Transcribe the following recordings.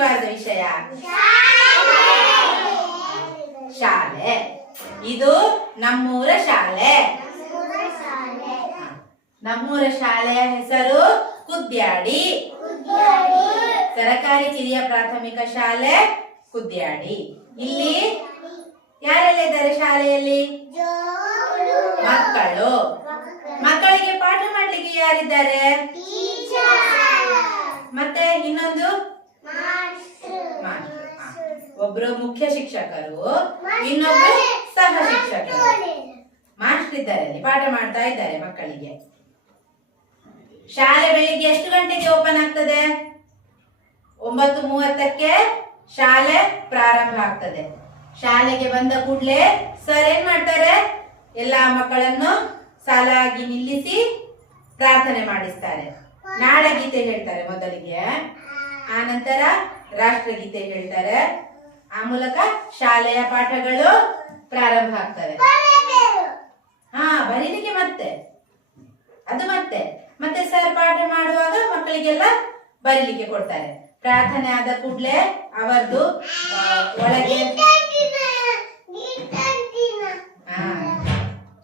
ವಾರದ ವಿಷಯ ಶಾಲೆ. ಇದು ನಮ್ಮೂರ ಶಾಲೆ. ನಮ್ಮೂರ ಶಾಲೆಯ ಹೆಸರು ಕುದ್ಯಾಡಿ. ಸರಕಾರಿ ಕಿರಿಯ ಪ್ರಾಥಮಿಕ ಶಾಲೆ ಕುದ್ಯಾಡಿ. ಇಲ್ಲಿ ಯಾರೆಲ್ಲ ಇದ್ದಾರೆ ಶಾಲೆಯಲ್ಲಿ? ಮಕ್ಕಳು. ಮಕ್ಕಳಿಗೆ ಪಾಠ ಮಾಡ್ಲಿಕ್ಕೆ ಯಾರಿದ್ದಾರೆ? ಮತ್ತೆ ಇನ್ನೊಂದು ಒಬ್ರು ಮುಖ್ಯ ಶಿಕ್ಷಕರು, ಇನ್ನೊಬ್ರು ಸಹ ಶಿಕ್ಷಕರು. ಮಾಸ್ಟರ್ ಇದ್ದಾರೆ, ಅಲ್ಲಿ ಪಾಠ ಮಾಡ್ತಾ ಇದ್ದಾರೆ ಮಕ್ಕಳಿಗೆ. ಶಾಲೆ ಬೆಳಿಗ್ಗೆ ಎಷ್ಟು ಗಂಟೆಗೆ ಓಪನ್ ಆಗ್ತದೆ? 9:30ಕ್ಕೆ ಶಾಲೆ ಪ್ರಾರಂಭ ಆಗ್ತದೆ. ಶಾಲೆಗೆ ಬಂದ ಕೂಡಲೇ ಸರ್ ಏನ್ ಮಾಡ್ತಾರೆ? ಎಲ್ಲಾ ಮಕ್ಕಳನ್ನು ಸಾಲಾಗಿ ನಿಲ್ಲಿಸಿ ಪ್ರಾರ್ಥನೆ ಮಾಡಿಸ್ತಾರೆ. ನಾಡಗೀತೆ ಹೇಳ್ತಾರೆ ಮೊದಲಿಗೆ, ಆನಂತರ ರಾಷ್ಟ್ರಗೀತೆ ಹೇಳ್ತಾರೆ. ಆ ಮೂಲಕ ಶಾಲೆಯ ಪಾಠಗಳು ಪ್ರಾರಂಭ ಆಗ್ತವೆ. ಬರೀಲಿಕ್ಕೆ ಮತ್ತೆ ಸರ್ ಪಾಠ ಮಾಡುವಾಗ ಮಕ್ಕಳಿಗೆಲ್ಲ ಬರೀಲಿಕ್ಕೆ ಕೊಡ್ತಾರೆ. ಪ್ರಾರ್ಥನೆ ಆದ ಕೂಡಲೇ ಅವರದು ಒಳಗೆ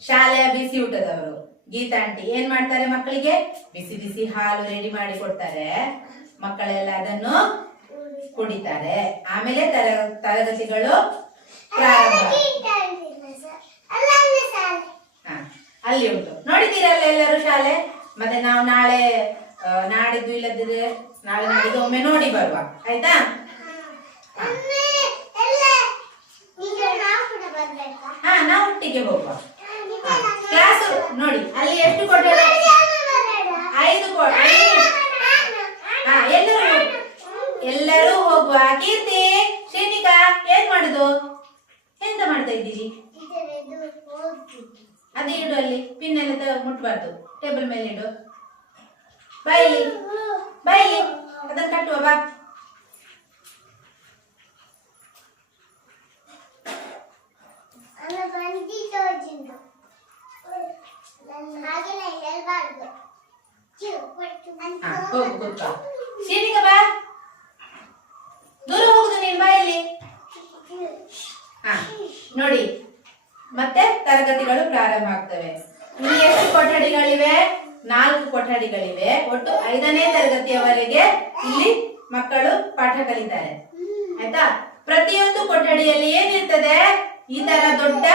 ಶಾಲೆಯ ಬಿಸಿ ಊಟದವರು ಗೀತಾಂಟಿ ಏನ್ ಮಾಡ್ತಾರೆ? ಮಕ್ಕಳಿಗೆ ಬಿಸಿ ಬಿಸಿ ಹಾಲು ರೆಡಿ ಮಾಡಿ ಕೊಡ್ತಾರೆ. ಮಕ್ಕಳೆಲ್ಲ ಅದನ್ನು ಕುಡಿತಾರೆ. ಆಮೇಲೆ ತರಗತಿಗಳು ಪ್ರಾರಂಭ. ಅಲ್ಲಿ ಉಂಟು, ನೋಡಿದ್ದೀರಲ್ಲ ಎಲ್ಲರೂ ಶಾಲೆ. ಮತ್ತೆ ನಾವು ನಾಡಿದ್ದು ಇಲ್ಲದಿದ್ರೆ ನಾಳೆ ನಾಡಿದ್ದು ಒಮ್ಮೆ ನೋಡಿ ಬರುವ, ಆಯ್ತಾ? ನಾವು ಒಟ್ಟಿಗೆ ಹೋಗುವ. ಕ್ಲಾಸ್ ನೋಡಿ, ಅಲ್ಲಿ ಎಷ್ಟು ಕೊಠಡಿ? 5 ಕೊಠಡಿ. ಎಲ್ಲರೂ ಹೋಗುವ. ಕೀರ್ತಿ, ಶ್ರೀನಿಕಾ ಏನ್ ಮಾಡುದು? ಎಂತ ಮಾಡ್ತಾ ಇದ್ದೀರಿ? ಅದೇ ಇಡು, ಅಲ್ಲಿ ಪಿನ್ ಎಲ್ಲ ಮುಟ್ಬಾರ್ದು, ಟೇಬಲ್ ಮೇಲೆ ಇಡು. ಬೈಲಿ ಅದನ್ನು ಕಟ್ಟುವ ಬಾ. ಹೋಗು ಕೂತ್ಕೋ. ಶ್ರೀನಿಕಾ ಬಾ, ದೂರ ಹೋಗುದು ನೀನ್, ಬಾ ಇಲ್ಲಿ. ನೋಡಿ, ಮತ್ತೆ ತರಗತಿಗಳು ಪ್ರಾರಂಭ ಆಗ್ತವೆ. ಇಲ್ಲಿ ಎಷ್ಟು ಕೊಠಡಿಗಳಿವೆ? 4 ಕೊಠಡಿಗಳಿವೆ. ಒಟ್ಟು 5ನೇ ತರಗತಿಯವರೆಗೆ ಇಲ್ಲಿ ಮಕ್ಕಳು ಪಾಠ ಕಲಿತಾರೆ, ಆಯ್ತಾ? ಪ್ರತಿಯೊಂದು ಕೊಠಡಿಯಲ್ಲಿ ಏನಿರ್ತದೆ? ಈ ತರ ದೊಡ್ಡ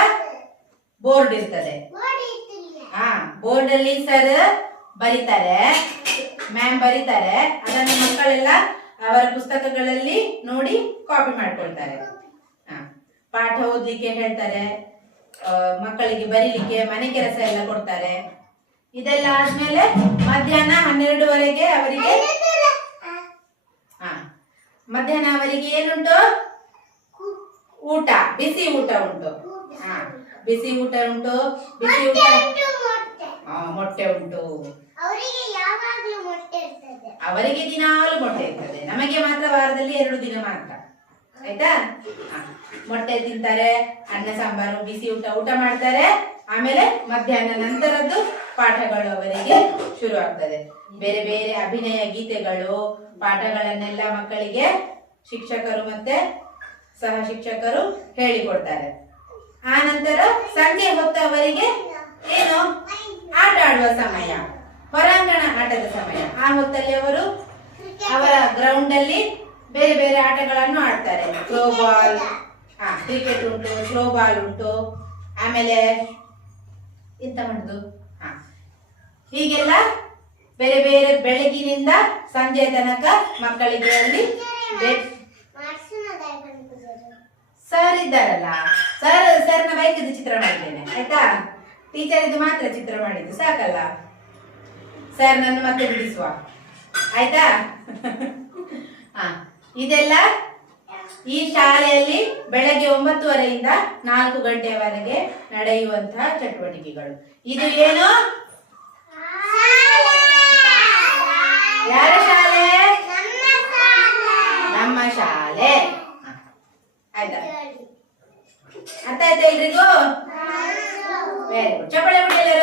ಬೋರ್ಡ್ ಇರ್ತದೆ. ಬೋರ್ಡ್ ಅಲ್ಲಿ ಸರ್ ಬರೀತಾರೆ, ಮ್ಯಾಮ್ ಬರೀತಾರೆ. ಅದನ್ನು ಮಕ್ಕಳೆಲ್ಲ ಅವರ ಪುಸ್ತಕಗಳಲ್ಲಿ ನೋಡಿ ಕಾಪಿ ಮಾಡ್ಕೊಳ್ತಾರೆ. ಪಾಠ ಓದ್ಲಿಕ್ಕೆ ಹೇಳ್ತಾರೆ, ಮಕ್ಕಳಿಗೆ ಬರೀಲಿಕ್ಕೆ ಮನೆ ಕೆಲಸ ಎಲ್ಲ ಕೊಡ್ತಾರೆ. ಇದೆಲ್ಲ ಆದ್ಮೇಲೆ ಮಧ್ಯಾಹ್ನ 12ವರೆಗೆ ಅವರಿಗೆ ಮಧ್ಯಾಹ್ನ ಅವರಿಗೆ ಏನುಂಟು? ಊಟ, ಬಿಸಿ ಊಟ ಉಂಟು. ಬಿಸಿ ಊಟ ಉಂಟು. ಬಿಸಿ ಊಟ, ಮೊಟ್ಟೆ ಉಂಟು. ಅವರಿಗೆ ದಿನಾಲು ಮೊಟ್ಟೆ ಇರ್ತದೆ, ನಮಗೆ ಮಾತ್ರ ವಾರದಲ್ಲಿ 2 ದಿನ ಮಾತ್ರ, ಆಯ್ತಾ? ಮೊಟ್ಟೆ ತಿಂತಾರೆ, ಅನ್ನ ಸಾಂಬಾರು ಬಿಸಿ ಊಟ ಮಾಡ್ತಾರೆ. ಆಮೇಲೆ ಮಧ್ಯಾಹ್ನ ನಂತರದ್ದು ಪಾಠಗಳು ಅವರಿಗೆ ಶುರು ಆಗ್ತದೆ. ಬೇರೆ ಬೇರೆ ಅಭಿನಯ ಗೀತೆಗಳು, ಪಾಠಗಳನ್ನೆಲ್ಲ ಮಕ್ಕಳಿಗೆ ಶಿಕ್ಷಕರು ಮತ್ತೆ ಸಹ ಶಿಕ್ಷಕರು ಹೇಳಿಕೊಡ್ತಾರೆ. ಆ ನಂತರ ಸಂಜೆ ಹೊತ್ತು ಅವರಿಗೆ ಏನು? ಆಟ ಆಡುವ ಸಮಯ, ಹೊರಾಂಗಣ ಆಟದ ಸಮಯ. ಆ ಹೊತ್ತಲ್ಲಿ ಅವರು ಅವರ ಗ್ರೌಂಡ್ ಅಲ್ಲಿ ಬೇರೆ ಬೇರೆ ಆಟಗಳನ್ನು ಆಡ್ತಾರೆ. ಥ್ರೋ ಬಾಲ್, ಕ್ರಿಕೆಟ್ ಉಂಟು, ಥ್ರೋ ಬಾಲ್ ಉಂಟು. ಆಮೇಲೆ ಎಂತ ಮಾಡುದು? ಹೀಗೆಲ್ಲ ಬೇರೆ ಬೇರೆ ಬೆಳಗಿನಿಂದ ಸಂಜೆ ತನಕ ಮಕ್ಕಳಿಗೆ ಅಲ್ಲಿ ಸರ್ ಇದ್ದಾರಲ್ಲ, ಸರ್ನ ಬೈಕಿದ್ದು ಚಿತ್ರ ಮಾಡಿದ್ದೇನೆ, ಆಯ್ತಾ? ಟೀಚರ್ ಇದು ಮಾತ್ರ ಚಿತ್ರ ಮಾಡಿದ್ದು ಸಾಕಲ್ಲ. ಸರ್ ನನ್ನ ಮತ್ತೆ ಬಿಡಿಸುವ, ಆಯ್ತಾ? ಇದೆಲ್ಲ ಈ ಶಾಲೆಯಲ್ಲಿ ಬೆಳಗ್ಗೆ 9:30ಯಿಂದ 4 ಗಂಟೆಯವರೆಗೆ ನಡೆಯುವಂತಹ ಚಟುವಟಿಕೆಗಳು. ಇದು ಏನು? ಯಾರ ಶಾಲೆ? ನಮ್ಮ ಶಾಲೆ, ಆಯ್ತಾ? ಅರ್ಥ ಆಯ್ತಾ ಎಲ್ರಿಗೂ? Very good. ಚಪ್ಪಾಳೆ ಬಿಡಿ ಎಲ್ಲರೂ.